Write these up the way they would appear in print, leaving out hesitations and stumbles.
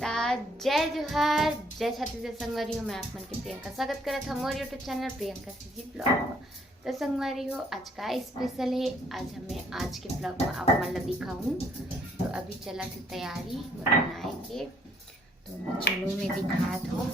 जय जोहार, जय छत्तीसगढ़ संगवारी हो। मैं आप मन के प्रियंका स्वागत करत हूँ मोर YouTube channel Priyanka CG blog. तो संगवारी हो, आज का स्पेशल है। आज हमें आज के ब्लॉग में आप मन ला दिखाऊँ। तो अभी चला थी तैयारी बनाए के, तो चलो मैं दिखात हूँ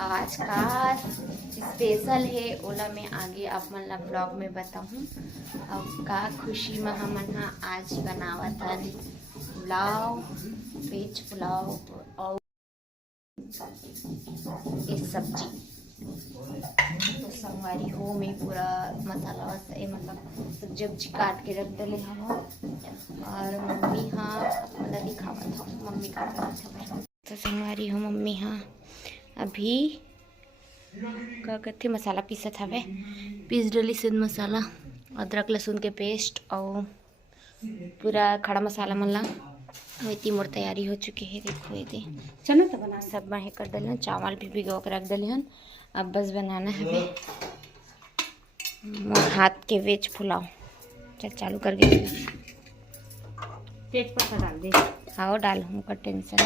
आज का स्पेशल है। ओला मैं आगे आप मन ला ब्लॉग में बताऊँ। अब का खुशी में हमन आज बनावत हन पुलाव, वेज पुलाव और इस सब्जी। तो संगवारी हो मैं पूरा मसाला मतलब सब्जी उब्जी काट के रख डले हम। और मम्मी हाँ मतलब दिखावत हूँ मम्मी का करत हवे। तो संगवारी हो मम्मी हाँ अभी का कहते मसाला पीसत हवे। पीस डली सिंध मसाला, अदरक लहसुन के पेस्ट और पूरा खड़ा मसाला मन ला। इतनी मोर तैयारी हो चुकी है। देखो ये चलो तो बना सब बहे कर डले। चावल भी भिगो कर रख डले हन। अब बस बनाना है मोर हाथ के वेज पुलाव। चल चालू कर गए। तेज पत्ता डाल दे। हाँ डाल हूँ का टेंशन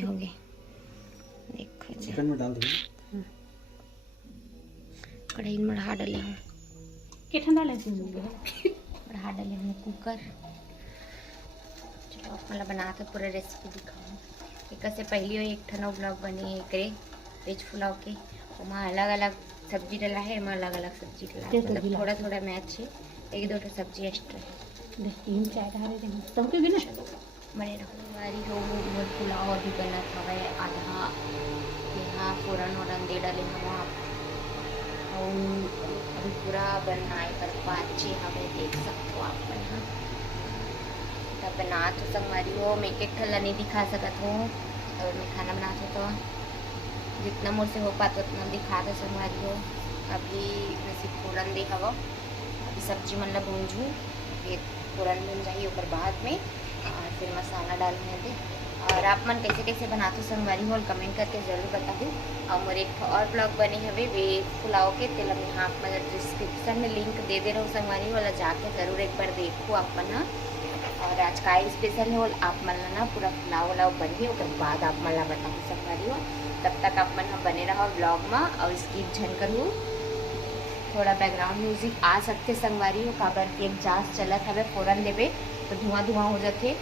होंगे। देखो चिकन में डाल दो। कढ़ाई में बढ़ा डले हूँ के ठंडा लगे बढ़ा डले हूँ कुकर। चलो अपना बनाते पूरा रेसिपी दिखाऊँ। एक से पहले एक ठनो ब्लॉग बने एक वेज पुलाव के, वहाँ अलग अलग सब्जी डला है, वहाँ अलग अलग सब्जी डला है, मतलब थोड़ा थोड़ा मैच है। एक दो सब्जी एक्स्ट्रा है। तीन चाय डाले थे तुम क्यों बिना बने रही हो वो पुलाव अभी बना था वह आधा यहाँ फ़ौरन वरन दे डाले हम। और अभी पूरा बनाए पर पाँचे हमें देख सकते हो आप यहाँ तब बना तो संगवारी हो। मैं एक ठल्ला नहीं दिखा सकत हूँ और मैं खाना बनाते तो जितना मुझ से हो पाता उतना दिखा दो संगवारी हो। अभी वैसे फ़ौरन दे हवा। अभी सब्जी मन ला भूंजूँ, फिर फ़ौरन बन जाइए और बाद में और फिर मसाला डालने दे। और आप मन कैसे कैसे बनाते संगवारी हो कमेंट करके ज़रूर बताओ। और मोर एक और ब्लॉग बने हवे वेज पुलाव के, तेल मैं यहाँ मतलब डिस्क्रिप्शन में लिंक दे दे रहा हूँ संगवारी वाला, जाके ज़रूर एक बार देखो आप मन। और आज का स्पेशल है आप मन ना पूरा पुलाव उलाव बनिए और बाद आप मन ला बताऊँ संगवारी हो। तब तक आप मन बने रहो ब्लॉग में और स्किप झन करूँ। थोड़ा बैकग्राउंड म्यूजिक आ सकते संगवारी हो काबर की एग्जास्ट चलत हवे फ़ौरन देवे तो धुआं धुआं हो जाते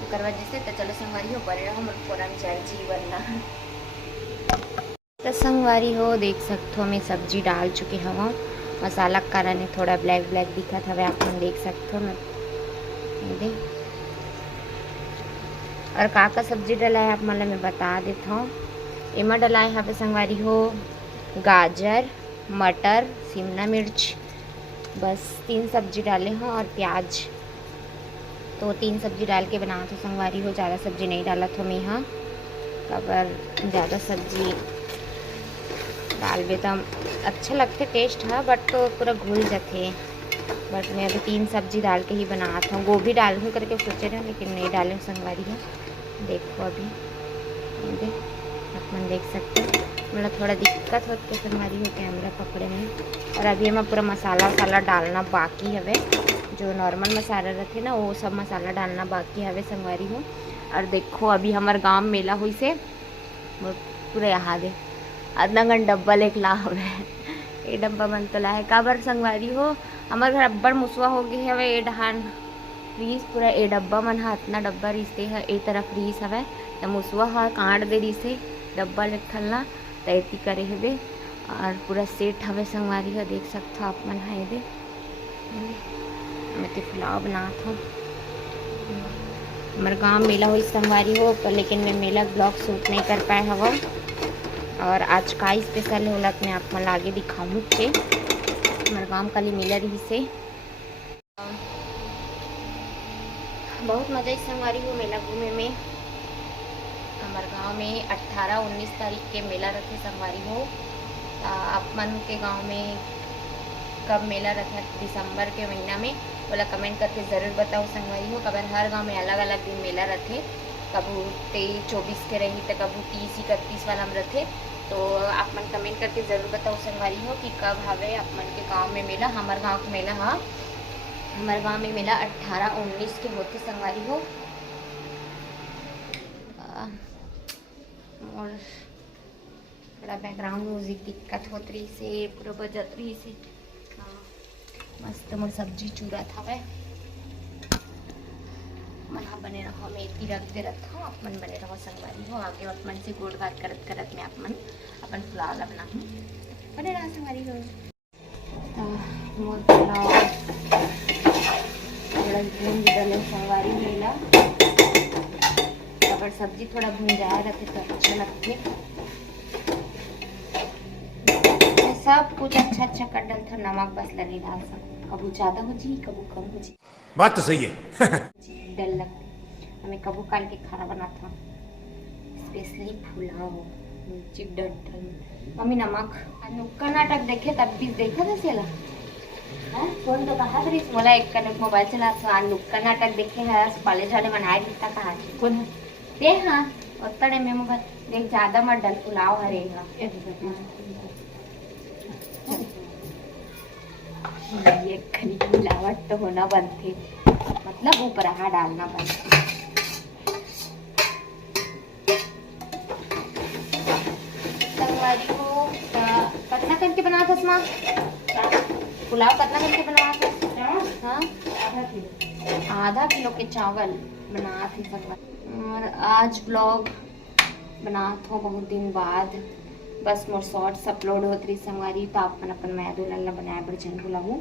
ओकर वजह से। तो चलो संगवारी हो बने रहो फ़ौरन चल जी वरना। तो संगवारी हो देख सकते हो मैं सब्जी डाल चुकी हूँ। मसाला का कारण थोड़ा ब्लैक ब्लैक दिखा था आप मन देख सकते हो। मैं और का सब्जी डला है आप मतलब मैं बता देता हूँ। इमा डलाए यहाँ पे संगवारी हो गाजर, मटर, शिमला मिर्च, बस 3 सब्जी डाले हैं और प्याज। तो 3 सब्जी डाल के बना तो संगवारी हो। ज़्यादा सब्जी नहीं डाला था मैं यहाँ कबर ज़्यादा सब्जी डाल भी तो अच्छा लगते टेस्ट है बट तो पूरा घुल जाते। बट मैं अभी 3 सब्जी डाल के ही बनाता हूँ। गोभी डाल हूँ करके सोचे रहे लेकिन नहीं डाले हूँ संगवारी है। देखो अभी आप मन देख सकते हो मतलब थोड़ा दिक्कत होती है संगवारी हो कैमरा पकड़े में। और अभी हमें पूरा मसाला वसाला डालना बाकी हवे। जो नॉर्मल मसाला रहते ना वो सब मसाला डालना बाकी हवे संगवारी हो। और देखो अभी हमारे गांव मेला हुई से पूरा यहाँ दे आधा घंटा डब्बा लेके ला हवे। ये डब्बा मन तो ला है काबर संगवारी हो हमारे घर अब्बड़ मुसवा हो गए हवे। ए डहान फ्रीज पूरा ए डब्बा मन हा इतना डब्बा रिसते है ए तरफ फ्रीज हवे तो मुसवा हा काट दे रिसे डब्बा ले ठलना तैती करे हवे। और पूरा सेट हवे संगवारी हो देख सकते हो आप मन है दे। मैं तो पुलाव बनात हूँ। हमारे गाँव मेला हुई संगवारी हो पर लेकिन मैं मेला ब्लॉग शूट नहीं कर पाए हवा। और आज का स्पेशल होला मैं आप मन आगे दिखाऊँ छे। हमारे गाँव का मेला रही से बहुत मज़ा इस संगवारी हो मेला घूमे में। हमारे गांव में 18-19 तारीख के मेला रखे संगवारी हो। आप मन के गांव में कब मेला रखे दिसंबर के महीना में बोला कमेंट करके ज़रूर बताओ संगवारी हो। कबर हर गांव में अलग अलग दिन मेला रखे, कबू 23-24 के रही तो कबू 30-31 वाला में रखे। तो आप मन कमेंट करके ज़रूर बताओ संगवारी हो कि कब हवे आप मन के गाँव में मेला। हमारे गाँव का मेला हाँ हमारे गांव में मेला 18-19 के होते संगवारी हो। और थोड़ा बैकग्राउंड म्यूजिक दिक्कत होत रही से, पूरा बजत रही से। मस्त मोर सब्जी चूरा था वह मना बने रहो, मेथी रख दे रखा आप मन बने रहो संगवारी हो। आगे आप मन से गोड़ बात करत करत में आप मन अपन पुलाव लगना हो बने रहा संगवारी हो। मोर पुलाव थोड़ा भून डाले संगवारी मेला, अगर सब्जी थोड़ा भुंजाया रहते तो अच्छा लगते। सब कुछ अच्छा अच्छा कर डाल था, नमक बस लगे डाल सब, कबू ज़्यादा हो जी कबू कम हो जी, बात तो सही है। डर लगती हमें कबू काल के खाना बना था स्पेशली पुलाव मम्मी नमक नुक्कड़ नाटक देखे तब भी देखा था सेला फोन तो कहा था मोला एक कनक मोबाइल चला था नुक्कड़ नाटक देखे है कॉलेज वाले बनाए दिखता कहा कौन है? दे हाँ उतने में मोबाइल देख ज्यादा मत डल पुलाव हरेगा ये खरी मिलावट तो होना बनती, मतलब ऊपर डालना बनती। संगवारी को कितना करके बनाया था इसमें पुलाव, कितना करके बनाया था? हाँ आधा किलो के चावल बना थे संगवारी। और आज ब्लॉग बना था बहुत दिन बाद, बस मोर शॉर्ट्स अपलोड होत रही संगवारी तो अपन अपन मैदो लल्ला बनाया बड़ जन बुलाऊ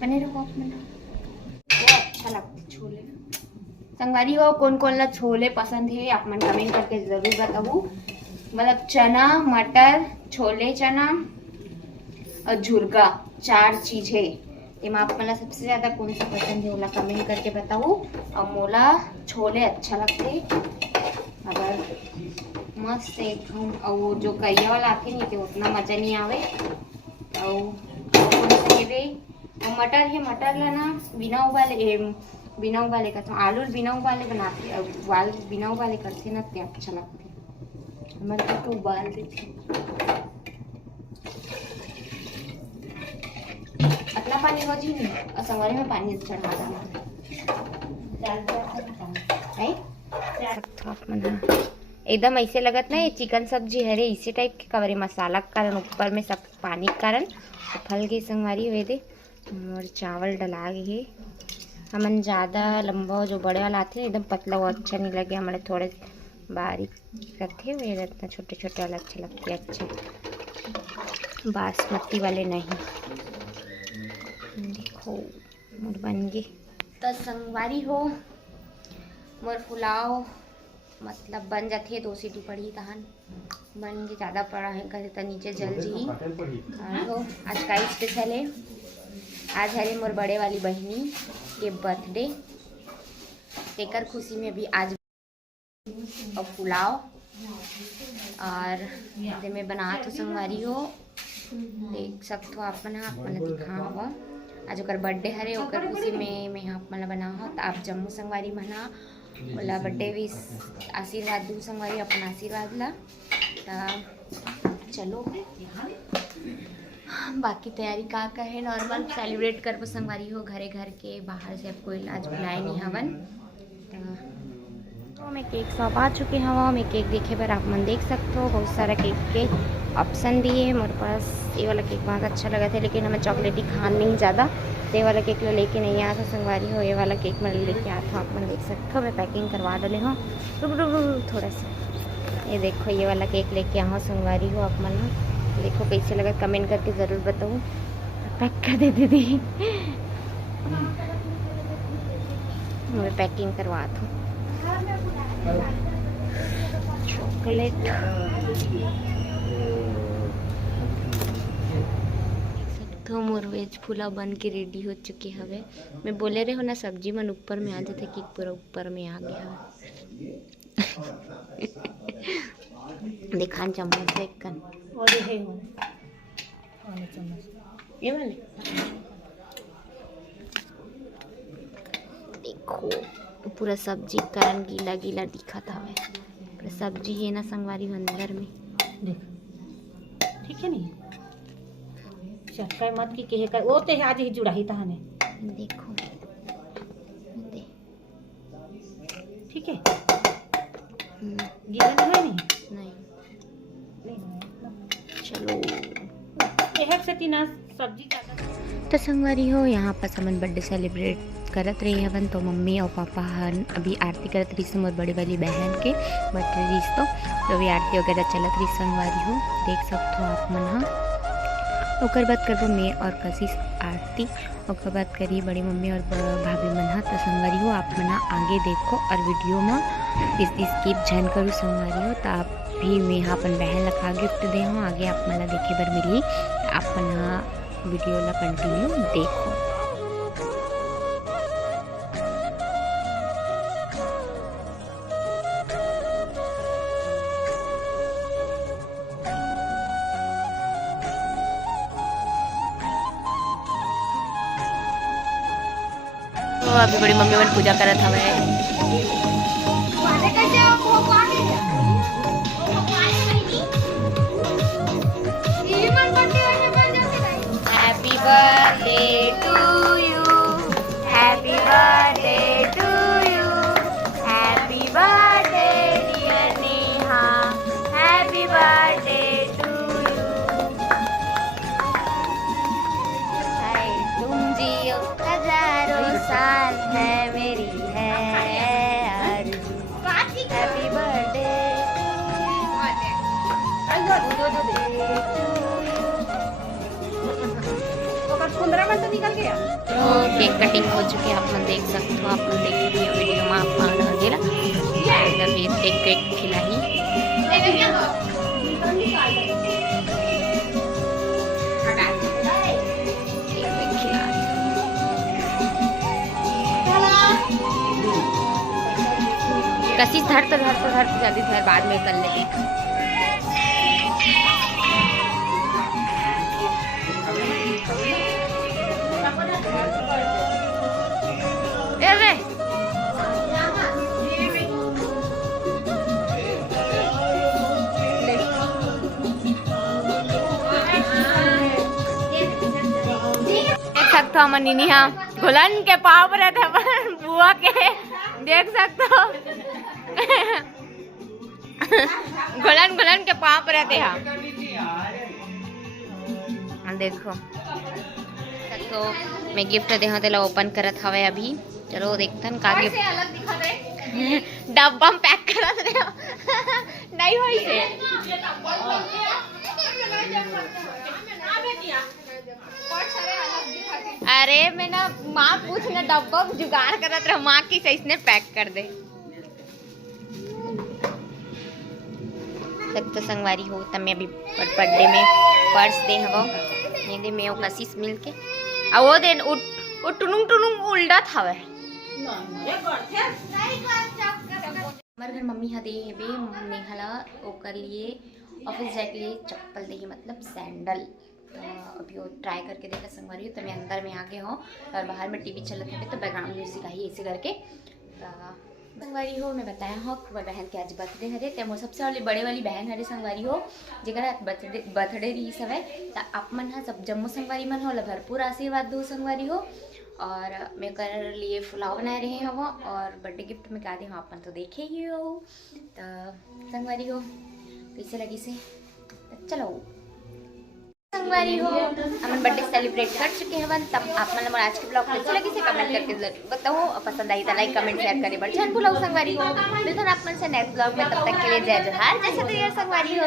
बने रहो अपने वो अच्छा लगता छोले संगवारी हो। कौन कौन ला छोले पसंद है आप मन कमेंट करके जरूर बताओ। मतलब चना मटर छोले चना और झुरगा 4 चीज है, एम आप मला सबसे ज़्यादा कौन सा पसंद है ओला कमेंट करके बताओ। और मोला छोले अच्छा लगते अगर मस्त एकदम, और जो करिया वाला आते नहीं तो उतना मज़ा नहीं आवे। और मटर है, मटर लाना बिना उबाले का तो आलू बिना उबाले बनाते, उबाल बिना उबाले करते ना तो अच्छा लगते, हमारे तो उबाल देते। इतना पानी हो जी नहीं और संगवारी में पानी चढ़ा एकदम ऐसे लगत ना ये चिकन सब्जी हरे इसी टाइप के कवरे मसाला के कारण ऊपर में सब पानी के कारण फल गई संगवारी हुए थे। और चावल डला गए हमन ज़्यादा लंबा जो बड़े वाला आते हैं एकदम पतला वो अच्छा नहीं लगे, हमारे थोड़े बारीक रखे हुए इतना छोटे छोटे वाला अच्छे लगते अच्छे, बासमती वाले नहीं। देखो मोर बन गए तो संगवारी हो मोर पुलाव मतलब बन जाती है 2 सीटी पड़ी तहन बन के ज़्यादा पड़ा है करे तो नीचे जल जी। और आज का स्पेशल है, आज हरे मोर बड़े वाली बहनी के बर्थडे, तेकर खुशी में भी आज और पुलाव और में बना तो संगवारी हो देख सकते हो आप मन दिखा हवा आज ओकर बर्थडे हरे ओकर खुशी में मैं आप मन बना हो तो आप जम्मू संगवारी मना ओला बर्थडे भी आशीर्वाद दू संगवारी अपन आशीर्वाद ला चलो बाकी तैयारी का है नॉर्मल सेलिब्रेट करबो संगवारी हो घरे घर के बाहर से अब कोई आज बुलाए नहीं हवन। तो मैं केक शॉप आ चुके हवा, मैं केक देखे पर आप मन देख सकते हो बहुत सारा केक के ऑप्शन भी है मेरे पास। ये वाला केक बहुत अच्छा लगा था लेकिन हमें चॉकलेटी खान नहीं ज़्यादा तो ये वाला केक लेके नहीं आया था संगवारी हो, ये वाला केक मैं लेके आया था आप मन देख सकते हो। मैं पैकिंग करवा डाले हूँ थोड़ा सा, ये देखो ये वाला केक लेके आया संगवारी हो आप मन देखो कैसे लगा कमेंट करके ज़रूर बताओ। पैक कर दे दीदी मैं पैकिंग करवा दूँ चॉकलेट तो मोर वेज पुलाव बन के रेडी हो चुके हवे। मैं बोले रहे हो ना सब्जी मन ऊपर में आ जाते कि पूरा ऊपर में आ गया दिखान चम्मच से कन और है वाले चम्मच ये वाले देखो पूरा सब्जी कारण गीला गीला दिखा था पूरा सब्जी है ना संगवारी अंदर में देख ठीक है नहीं चक्कर मत की केहे कर, वो ते आज ही जुड़ाही तहाने। देखो दे ठीक है, हम्म, गिरन है नहीं नहीं नहीं चलो। एक से तीन सब्जी ज्यादा। तो संगवारी हो यहाँ पर समन बर्थडे सेलिब्रेट करत रही हवन। तो मम्मी और पापा हन अभी आरती करत रही सन और बड़ी वाली बहन के बर्थडे रही तो अभी आरती वगैरह चलत रही संगवारी हो, देख सकते हो आप मन। हाँ ओकर बाद करबो मैं और कशिश आरती, ओकर बाद करी बड़ी मम्मी और भाभी मन। हाँ तो संगवारी हो आप मना आगे देखो और वीडियो में इस स्किप जन करूँ संगवारी हो। तो आप भी मैं यहाँ अपन बहन लखा गिफ्ट दे हूँ, आगे आप मला देखे बर मिली। आप मन वीडियो ला कंटिन्यू देखो। तो अभी बड़ी मम्मी मन पूजा करत हवे। Happy birthday to you, happy birthday to you, happy birthday dear Neha, happy birthday to you. तुम जियो हजारों साल है मेरी है आरज़ू, हैप्पी बर्थडे निकल गया। तो केक कटिंग हो चुकी है, आप लोग देख सकते हो। आप लोग देखिए वीडियो में आप वगैरह फिर केक केक खिलाई। कशिश धरते जल्दी धर, बाद में कर लेंगे। सकते हो हमन निनी हाँ घुलन के पाव पर रहते अपन बुआ के, देख सकते हो घुलन के पाव पर रहते हैं। देखो तो मैं गिफ्ट दे तेला ओपन करत हवे अभी। चलो देखतन का गिफ्ट डब्बा में पैक करत रहे नहीं होई से। अरे मैं ना माँ पूछने डब्बा में जुगाड़ करत रहा, माँ की सही ने पैक कर दे। सब तो संगवारी हो तब मैं अभी बर्थडे में पर्स दे हवा ये दे मैं कशिश मिल के आ वो दिन टुनुंग टुनुंग उल्टा था वे हमारे घर मम्मी हा दे हेबे नेहाला ओकर लिए ऑफिस जाए के लिए चप्पल दे, मतलब सैंडल। अभी वो ट्राई करके देखा संगवारी हो। तो मैं अंदर में आ गए हो और बाहर में टीवी चलत है तो बैकग्राउंड म्यूजिक आई ऐसे करके। संगवारी हो मैं बताया हो वह बहन के आज बर्थडे हरे ते मोर सबसे वाली बड़े वाली बहन हरे संगवारी हो जेकरा बर्थडे रही सब है। तो आप मन हा सब जम्मू संगवारी मन हो भरपूर आशीर्वाद दो संगवारी हो। और मैं कर लिए पुलाव बनाए रहे हम और बर्थडे गिफ्ट में क्या दे हम अपन तो देखे ही हो। तो संगवारी हो कैसे लगी से तो चलो संगवारी हो अपन बर्थडे सेलिब्रेट कर चुके हैं। तब आप मतलब आज के ब्लॉग कैसे लगी से कमेंट करके जरूर बताओ। पसंद आई तो लाइक कमेंट शेयर करे बढ़ बुलाओ संगवारी हो। मिलते हैं आप से नेक्स्ट ब्लॉग में, तब तक के लिए जय जोहार, जैसे तो संगवारी हो।